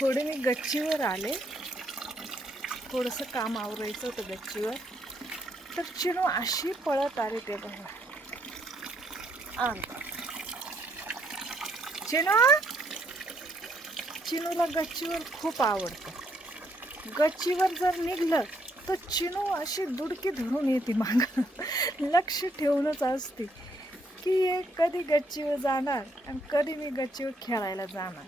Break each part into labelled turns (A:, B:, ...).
A: थोडे मी गच्चीवर आले. थोडंसं काम आवरायचं होतं गच्चीवर. तर चिनू अशी पळत आले ते बघा. आलं. चिनू? चिनूला गच्चीवर खूप आवडतं. गच्चीवर जर निघलं तर चिनू अशी दुडकी धरून येते माग. लक्ष ठेवूनच असते की हे कधी गच्चीवर जाणार आणि कधी मी गच्चीवर खेळायला जाणार.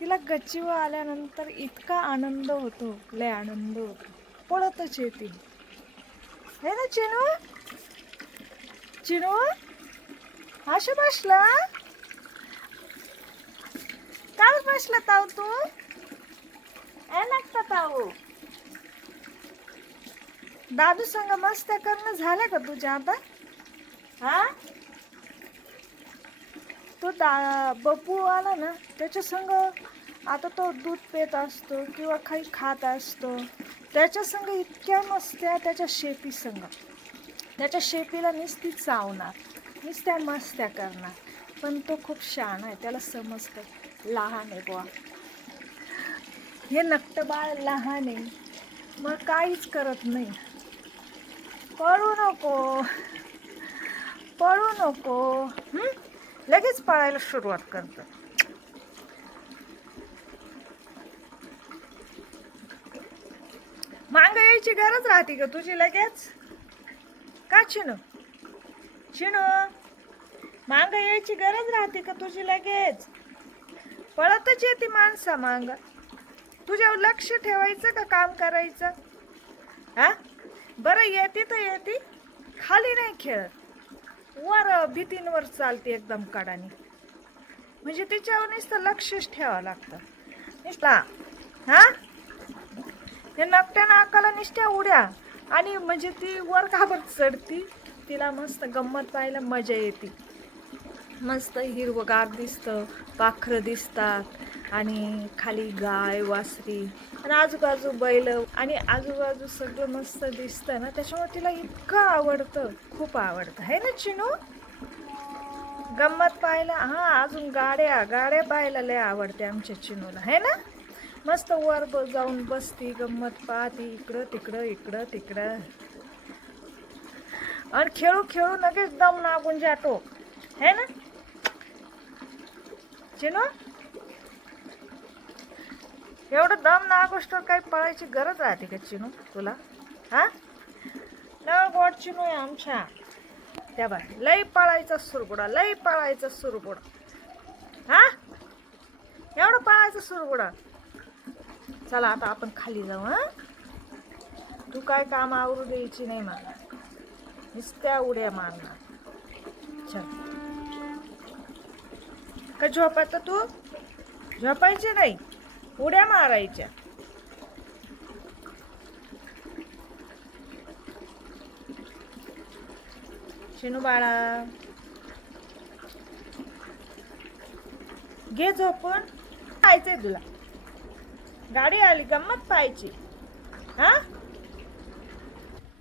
A: तिला गच्चीवर आल्यानंतर इतका आनंद होतो लय आनंद होतो. पळतच येते. हे ना चिनू? चिनू? अशा बसला? काय बसला ताऊ तू? ए लागता ताऊ. दादू संग मस्त करणं झालं का तुझ्या आता? हा? तो दा बपू आला ना त्याच्या संग आता तो दूध पेत असतो किंवा काही खात असतो. त्याच्या संग इतक्या मस्त्या त्याच्या शेपी संग. त्याच्या शेपीला नुसती चावणार नुसत्या मस्त्या करणार. पण तो खूप शान आहे त्याला समजतं लहान आहे बुवा. हे नक्ट बाळ लहान आहे. मग काहीच करत नाही. पळू नको. पळू नको. हं? लगेच पळायला सुरुवात करतं मांग यायची गरज राहते का तुझी लगेच? का चिनू? चिनू मांग यायची गरज राहते का तुझी लगेच? पळतच येते माणसा मांग. तुझ्यावर लक्ष ठेवायचं का काम करायचं? हा? बरं येते तर येते. खाली नाही खेळत. वर भीतींवर चालते एकदम कडाने. म्हणजे तिच्यावर नुसतं लक्षच ठेवावं लागतं. नुसता हा? हे नकट्या नाकाला नुसत्या उड्या. आणि म्हणजे ती वर घाबर चढती. तिला मस्त गंमत पाहायला मजा येते. मस्त हिरवगार दिसतं पाखरं दिसतात. आणि खाली गाय वासरी आणि आजूबाजू बैल आणि आजूबाजू सगळं मस्त दिसतं ना? त्याच्यामुळे तिला इतकं आवडतं. खूप आवडतं. है ना चिनू? गंमत पाहायला? हां अजून गाड्या गाड्या पाहायला लय आवडते आमच्या चिनूला. है ना? मस्त वर ब जाऊन बसती गंमत पाहती. इकडं तिकडं इकडं तिकडं. आणि खेळू खेळू लगेच दम नागून जातो. है ना? चिनू? एवढं दम नागोस्तर काही पळायची गरज राहते का चिनू? तुला? हा? ना गोड चिनू आहे आमच्या. त्या बाय लई पळायचा सुरगुडा लई पळायचा सुरगुडा. हा? एवढं पळायचं सुरगुडा. चला आता आपण खाली जाऊ हा? तू काय काम आवरू द्यायची नाही मला. नुसत्या उड्या मारणार. चल. का झोपायचं तू? झोपायची नाही? उड्या मारायच्या. शिनू बाळा. घे झोपून. पाहायचंय तुला. गाडी आली गंमत पाहायची. हा?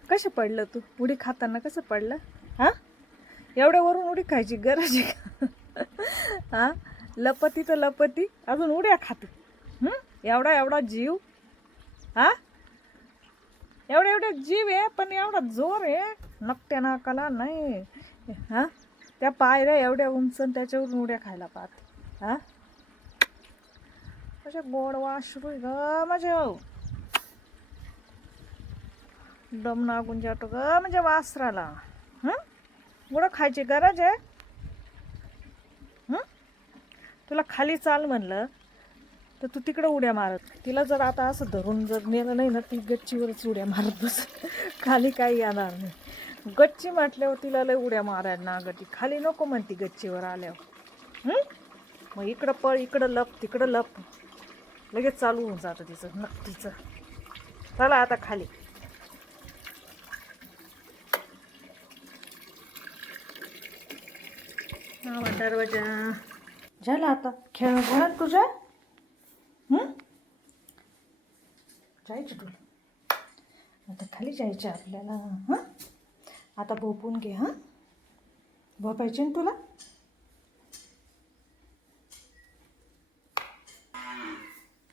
A: कसं पडलं तू? उडी खाताना कसं पडलं? हा? एवढ्या वरून उडी खायची गरज आहे का? हा? लपती तर लपती अजून उड्या खाते. एवढा एवढा जीव? हा? एवढे एवढे जीव आहे पण एवढा जोर आहे. नकट्या नाकाला नाही. हा? त्या पायऱ्या एवढ्या उंच त्याच्यावरून उड्या खायला पाहत. हा? कशा गोड वाशरू आहे ग माझ्या हो. दम नागून जातो ग म्हणजे वासराला. हं? उडं खायची गरज आहे? तुला खाली चाल म्हणलं. तर तू तिकडं उड्या मारत तिला जर आता असं धरून जर नेलं नाही ना ती गच्चीवरच उड्या मारत बस खाली काही येणार नाही. गच्ची म्हटल्यावर तिला लय उड्या मारायला ना ग ती खाली नको म्हणती गच्चीवर आल्यावर. हं? मग इकडं पळ इकडं लप तिकडं लप. लगेच चालू होऊन जातं तिचं नक्कीचं चला आता खाली. हा दरवाजा झाला आता खेळ तुझ्या जायचे तुला आता खाली जायचं आपल्याला हां? आता भोपून घे हां? भोपायचे ना तुला?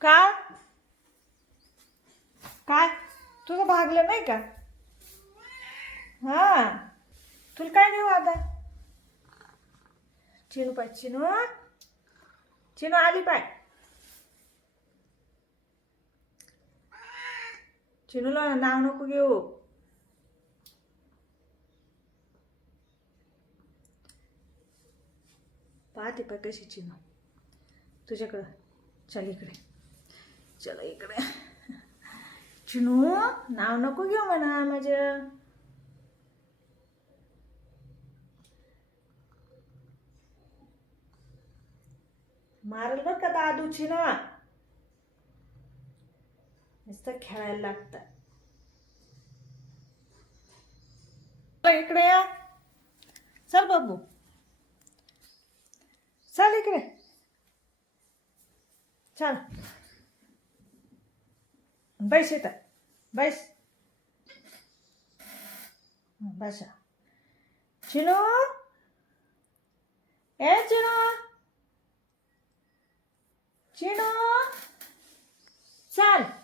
A: काय? काय? तुझं भागलं नाही का? हां. तुला काय देऊ आता? चिनू पाय चिनू चिनू आली पाय. चिनूला नाव नको घेऊ पाहते पाय कशी चिनू तुझ्याकडं चल इकडे चल इकडे चिनू नाव नको घेऊ म्हणा माझ्या मारल बरं का दादूची ना नुसतं खेळायला लागतं इकडे या. चल बाबू. चल इकडे. चल. बैस येतात बैस. बसा. चिनो? ए चिनो? चिनो? चल.